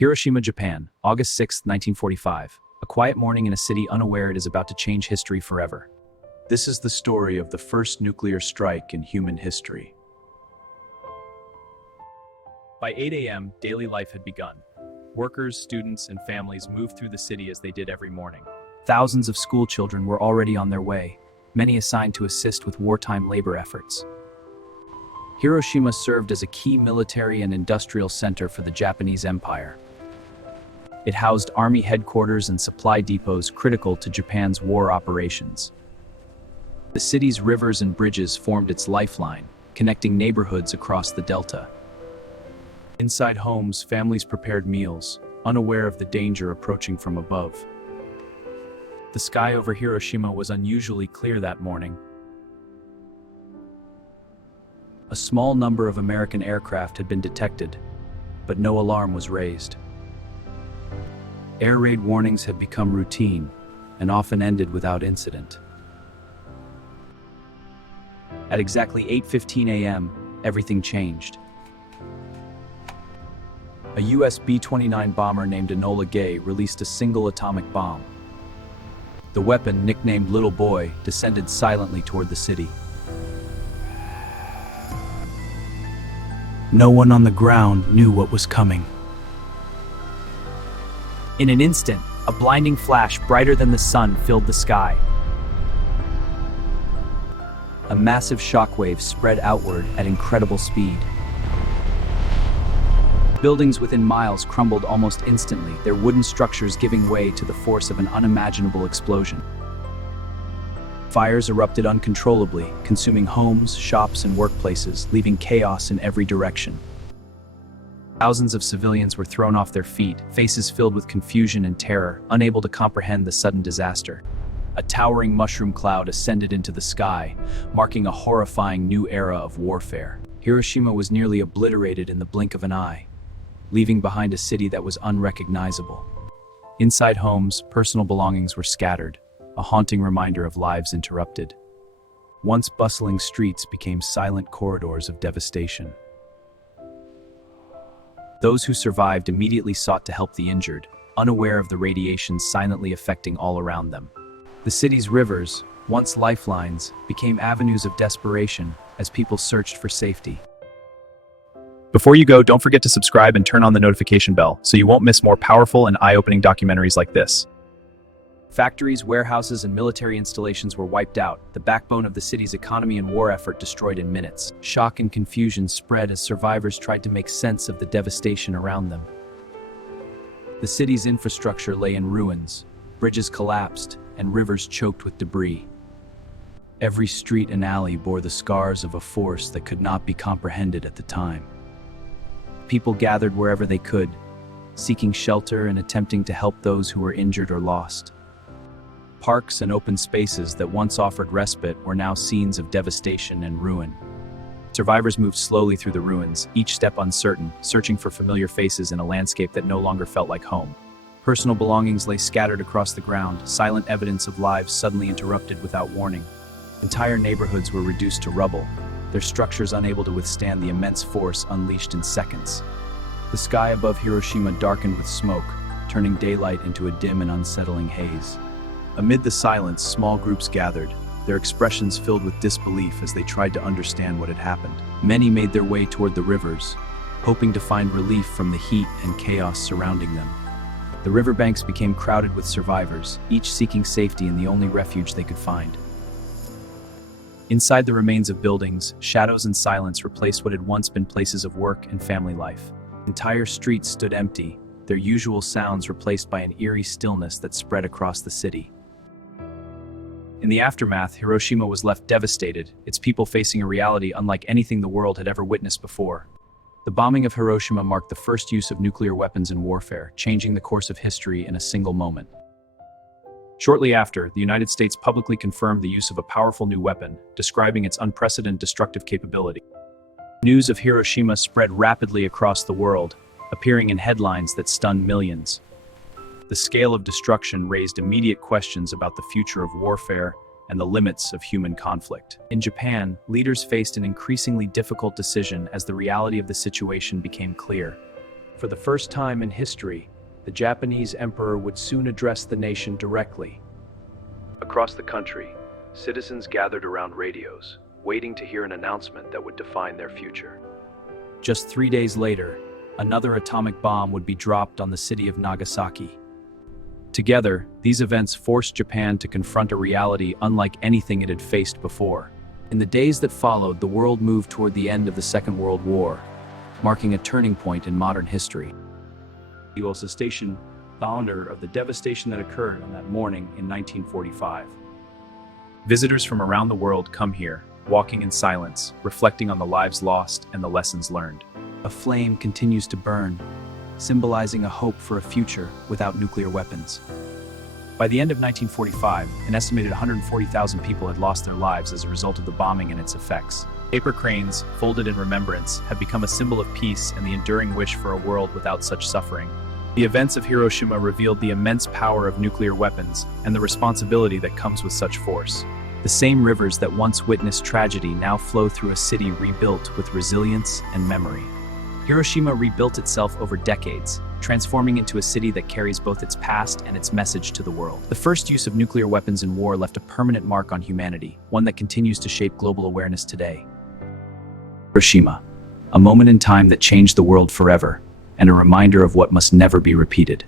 Hiroshima, Japan, August 6, 1945. A quiet morning in a city unaware it is about to change history forever. This is the story of the first nuclear strike in human history. By 8 a.m., daily life had begun. Workers, students, and families moved through the city as they did every morning. Thousands of school children were already on their way, many assigned to assist with wartime labor efforts. Hiroshima served as a key military and industrial center for the Japanese Empire. It housed army headquarters and supply depots critical to Japan's war operations. The city's rivers and bridges formed its lifeline, connecting neighborhoods across the delta. Inside homes, families prepared meals, unaware of the danger approaching from above. The sky over Hiroshima was unusually clear that morning. A small number of American aircraft had been detected, but no alarm was raised. Air raid warnings had become routine and often ended without incident. At exactly 8:15 a.m., everything changed. A US B-29 bomber named Enola Gay released a single atomic bomb. The weapon, nicknamed Little Boy, descended silently toward the city. No one on the ground knew what was coming. In an instant, a blinding flash brighter than the sun filled the sky. A massive shockwave spread outward at incredible speed. Buildings within miles crumbled almost instantly, their wooden structures giving way to the force of an unimaginable explosion. Fires erupted uncontrollably, consuming homes, shops, and workplaces, leaving chaos in every direction. Thousands of civilians were thrown off their feet, faces filled with confusion and terror, unable to comprehend the sudden disaster. A towering mushroom cloud ascended into the sky, marking a horrifying new era of warfare. Hiroshima was nearly obliterated in the blink of an eye, leaving behind a city that was unrecognizable. Inside homes, personal belongings were scattered, a haunting reminder of lives interrupted. Once bustling streets became silent corridors of devastation. Those who survived immediately sought to help the injured, unaware of the radiation silently affecting all around them. The city's rivers, once lifelines, became avenues of desperation as people searched for safety. Before you go, don't forget to subscribe and turn on the notification bell so you won't miss more powerful and eye-opening documentaries like this. Factories, warehouses, and military installations were wiped out, the backbone of the city's economy and war effort destroyed in minutes. Shock and confusion spread as survivors tried to make sense of the devastation around them. The city's infrastructure lay in ruins, bridges collapsed, and rivers choked with debris. Every street and alley bore the scars of a force that could not be comprehended at the time. People gathered wherever they could, seeking shelter and attempting to help those who were injured or lost. Parks and open spaces that once offered respite were now scenes of devastation and ruin. Survivors moved slowly through the ruins, each step uncertain, searching for familiar faces in a landscape that no longer felt like home. Personal belongings lay scattered across the ground, silent evidence of lives suddenly interrupted without warning. Entire neighborhoods were reduced to rubble, their structures unable to withstand the immense force unleashed in seconds. The sky above Hiroshima darkened with smoke, turning daylight into a dim and unsettling haze. Amid the silence, small groups gathered, their expressions filled with disbelief as they tried to understand what had happened. Many made their way toward the rivers, hoping to find relief from the heat and chaos surrounding them. The riverbanks became crowded with survivors, each seeking safety in the only refuge they could find. Inside the remains of buildings, shadows and silence replaced what had once been places of work and family life. Entire streets stood empty, their usual sounds replaced by an eerie stillness that spread across the city. In the aftermath, Hiroshima was left devastated, its people facing a reality unlike anything the world had ever witnessed before. The bombing of Hiroshima marked the first use of nuclear weapons in warfare, changing the course of history in a single moment. Shortly after, the United States publicly confirmed the use of a powerful new weapon, describing its unprecedented destructive capability. News of Hiroshima spread rapidly across the world, appearing in headlines that stunned millions. The scale of destruction raised immediate questions about the future of warfare and the limits of human conflict. In Japan, leaders faced an increasingly difficult decision as the reality of the situation became clear. For the first time in history, the Japanese emperor would soon address the nation directly. Across the country, citizens gathered around radios, waiting to hear an announcement that would define their future. Just 3 days later, another atomic bomb would be dropped on the city of Nagasaki. Together, these events forced Japan to confront a reality unlike anything it had faced before. In the days that followed, the world moved toward the end of the Second World War, marking a turning point in modern history. He was the station founder of the devastation that occurred on that morning in 1945. Visitors from around the world come here, walking in silence, reflecting on the lives lost and the lessons learned. A flame continues to burn, symbolizing a hope for a future without nuclear weapons. By the end of 1945, an estimated 140,000 people had lost their lives as a result of the bombing and its effects. Paper cranes, folded in remembrance, have become a symbol of peace and the enduring wish for a world without such suffering. The events of Hiroshima revealed the immense power of nuclear weapons and the responsibility that comes with such force. The same rivers that once witnessed tragedy now flow through a city rebuilt with resilience and memory. Hiroshima rebuilt itself over decades, transforming into a city that carries both its past and its message to the world. The first use of nuclear weapons in war left a permanent mark on humanity, one that continues to shape global awareness today. Hiroshima, a moment in time that changed the world forever, and a reminder of what must never be repeated.